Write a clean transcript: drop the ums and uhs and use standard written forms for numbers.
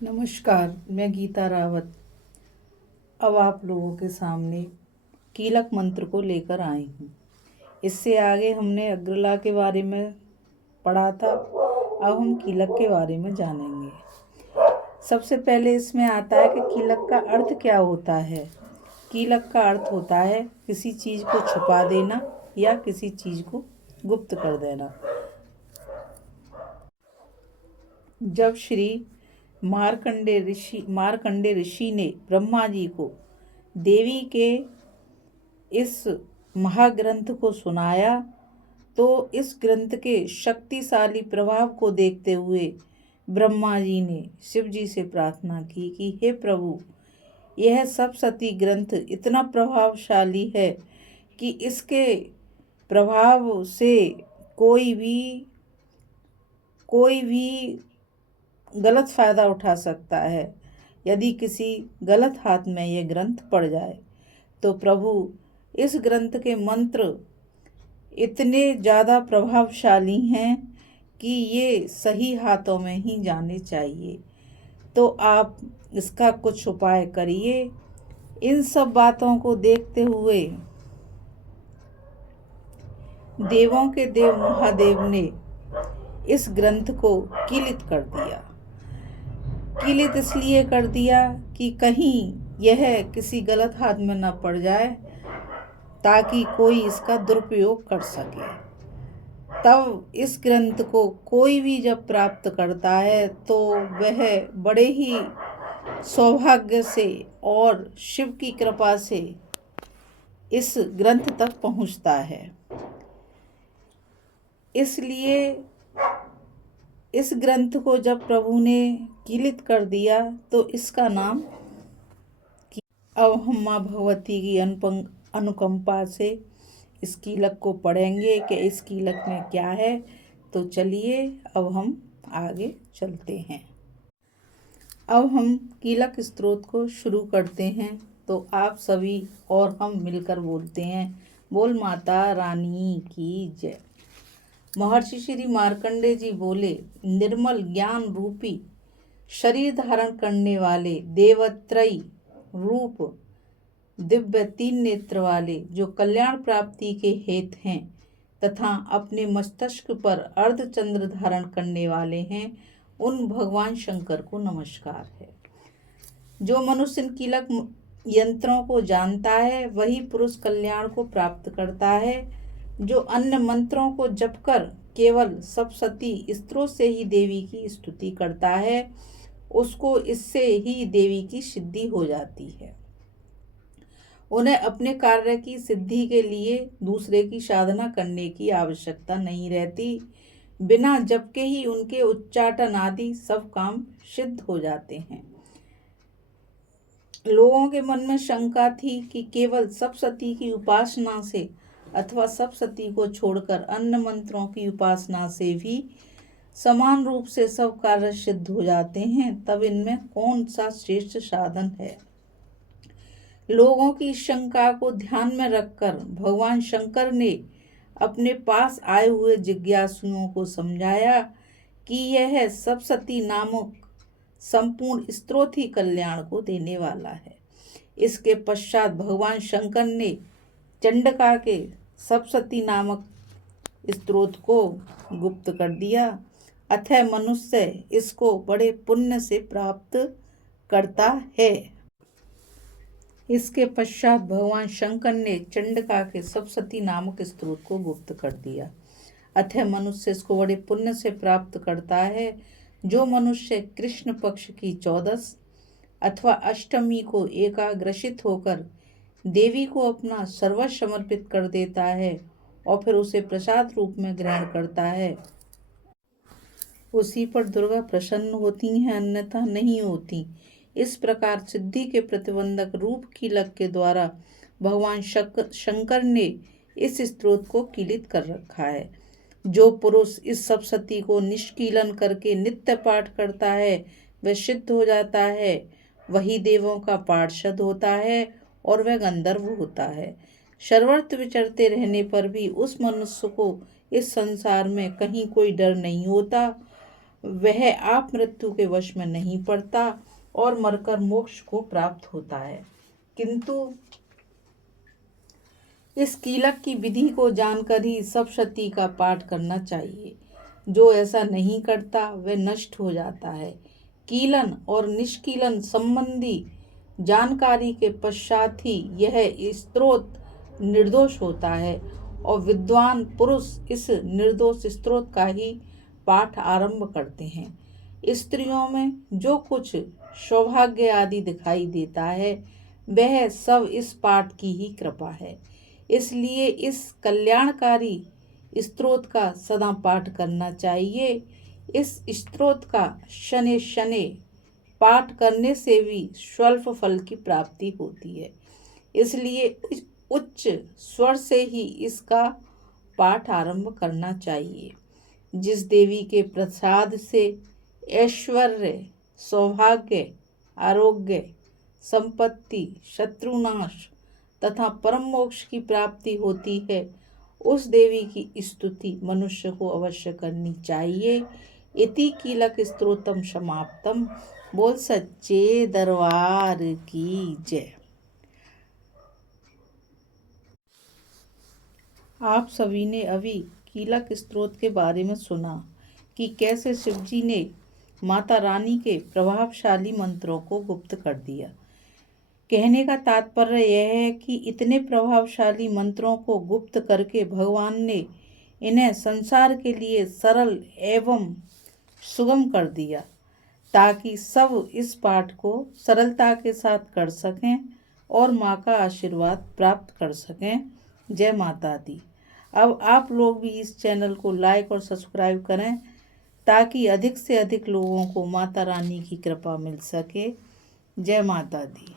नमस्कार, मैं गीता रावत अब आप लोगों के सामने कीलक मंत्र को लेकर आई हूँ। इससे आगे हमने अग्रला के बारे में पढ़ा था, अब हम कीलक के बारे में जानेंगे। सबसे पहले इसमें आता है कि कीलक का अर्थ क्या होता है। कीलक का अर्थ होता है किसी चीज़ को छुपा देना या किसी चीज़ को गुप्त कर देना। जब श्री मार्कंडे ऋषि ने ब्रह्मा जी को देवी के इस महाग्रंथ को सुनाया तो इस ग्रंथ के शक्तिशाली प्रभाव को देखते हुए ब्रह्मा जी ने शिव जी से प्रार्थना की कि हे प्रभु, यह सप्तशती ग्रंथ इतना प्रभावशाली है कि इसके प्रभाव से कोई भी गलत फ़ायदा उठा सकता है। यदि किसी गलत हाथ में यह ग्रंथ पड़ जाए तो प्रभु, इस ग्रंथ के मंत्र इतने ज़्यादा प्रभावशाली हैं कि ये सही हाथों में ही जाने चाहिए। तो आप इसका कुछ उपाय करिए। इन सब बातों को देखते हुए देवों के देव महादेव ने इस ग्रंथ को किलित कर दिया। किलित इसलिए कर दिया कि कहीं यह किसी गलत हाथ में न पड़ जाए, ताकि कोई इसका दुरुपयोग कर सके। तब इस ग्रंथ को कोई भी जब प्राप्त करता है तो वह बड़े ही सौभाग्य से और शिव की कृपा से इस ग्रंथ तक पहुंचता है। इसलिए इस ग्रंथ को जब प्रभु ने किलित कर दिया तो इसका नाम, अब हम माँ भगवती की अनुकंपा से इस कीलक को पढ़ेंगे कि इस कीलक में क्या है। तो चलिए अब हम आगे चलते हैं। अब हम कीलक स्तोत्र को शुरू करते हैं। तो आप सभी और हम मिलकर बोलते हैं, बोल माता रानी की जय। महर्षि श्री मार्कंडे जी बोले, निर्मल ज्ञान रूपी शरीर धारण करने वाले देवत्रयी रूप दिव्य 3 नेत्र वाले, जो कल्याण प्राप्ति के हेतु हैं तथा अपने मस्तक पर अर्धचंद्र धारण करने वाले हैं, उन भगवान शंकर को नमस्कार है। जो मनुष्य इन कीलक यंत्रों को जानता है वही पुरुष कल्याण को प्राप्त करता है। जो अन्य मंत्रों को जपकर केवल सप्तशती स्त्रोत से ही देवी की स्तुति करता है, उसको इससे ही देवी की सिद्धि हो जाती है। उन्हें अपने कार्य की सिद्धि के लिए दूसरे की साधना करने की आवश्यकता नहीं रहती। बिना जप के ही उनके उच्चाटन आदि सब काम सिद्ध हो जाते हैं। लोगों के मन में शंका थी कि केवल सप्तशती की उपासना से अथवा सप्तशती को छोड़कर अन्य मंत्रों की उपासना से भी समान रूप से सब कार्य सिद्ध हो जाते हैं, तब इनमें कौन सा श्रेष्ठ साधन है। लोगों की शंका को ध्यान में रखकर भगवान शंकर ने अपने पास आए हुए जिज्ञासुओं को समझाया कि यह सप्तशती नामक संपूर्ण स्तोत्र ही कल्याण को देने वाला है। इसके पश्चात भगवान शंकर ने चंडका के सप्तशती नामक स्तोत्र को गुप्त कर दिया। अतः मनुष्य इसको बड़े पुण्य से प्राप्त करता है। इसके पश्चात भगवान शंकर ने चंडका के सप्तशती नामक स्तोत्र को गुप्त कर दिया। अतः मनुष्य इसको बड़े पुण्य से प्राप्त करता है। जो मनुष्य कृष्ण पक्ष की 14 अथवा अष्टमी को एकाग्रसित होकर देवी को अपना सर्वस्व समर्पित कर देता है और फिर उसे प्रसाद रूप में ग्रहण करता है, उसी पर दुर्गा प्रसन्न होती हैं, अन्यथा नहीं होती। इस प्रकार सिद्धि के प्रतिबंधक रूप कीलक के द्वारा भगवान शंकर ने इस स्तोत्र को किलित कर रखा है। जो पुरुष इस सप्तशती को निष्कीलन करके नित्य पाठ करता है वह सिद्ध हो जाता है, वही देवों का पार्षद होता है और वह गंधर्व होता है। सर्वत्र विचरते रहने पर भी उस मनुष्य को इस संसार में कहीं कोई डर नहीं होता। वह आप मृत्यु के वश में नहीं पड़ता और मरकर मोक्ष को प्राप्त होता है। किंतु इस कीलक की विधि को जानकर ही सप्तशती का पाठ करना चाहिए। जो ऐसा नहीं करता वह नष्ट हो जाता है। कीलन और निष्कीलन संबंधी जानकारी के पश्चात ही यह स्तोत्र निर्दोष होता है और विद्वान पुरुष इस निर्दोष स्तोत्र का ही पाठ आरंभ करते हैं। स्त्रियों में जो कुछ सौभाग्य आदि दिखाई देता है वह सब इस पाठ की ही कृपा है। इसलिए इस कल्याणकारी स्तोत्र का सदा पाठ करना चाहिए। इस स्तोत्र का शनि शनि पाठ करने से भी स्वल्प फल की प्राप्ति होती है। इसलिए उच्च स्वर से ही इसका पाठ आरंभ करना चाहिए। जिस देवी के प्रसाद से ऐश्वर्य, सौभाग्य, आरोग्य, संपत्ति, शत्रुनाश तथा परम मोक्ष की प्राप्ति होती है, उस देवी की स्तुति मनुष्य को अवश्य करनी चाहिए। इति कीलक स्तोत्रम समाप्तम। बोल सच्चे दरबार की जय। आप सभी ने अभी कीलक स्तोत्र के बारे में सुना कि कैसे शिवजी ने माता रानी के प्रभावशाली मंत्रों को गुप्त कर दिया। कहने का तात्पर्य यह है कि इतने प्रभावशाली मंत्रों को गुप्त करके भगवान ने इन्हें संसार के लिए सरल एवं सुगम कर दिया, ताकि सब इस पाठ को सरलता के साथ कर सकें और माँ का आशीर्वाद प्राप्त कर सकें। जय माता दी। अब आप लोग भी इस चैनल को लाइक और सब्सक्राइब करें, ताकि अधिक से अधिक लोगों को माता रानी की कृपा मिल सके। जय माता दी।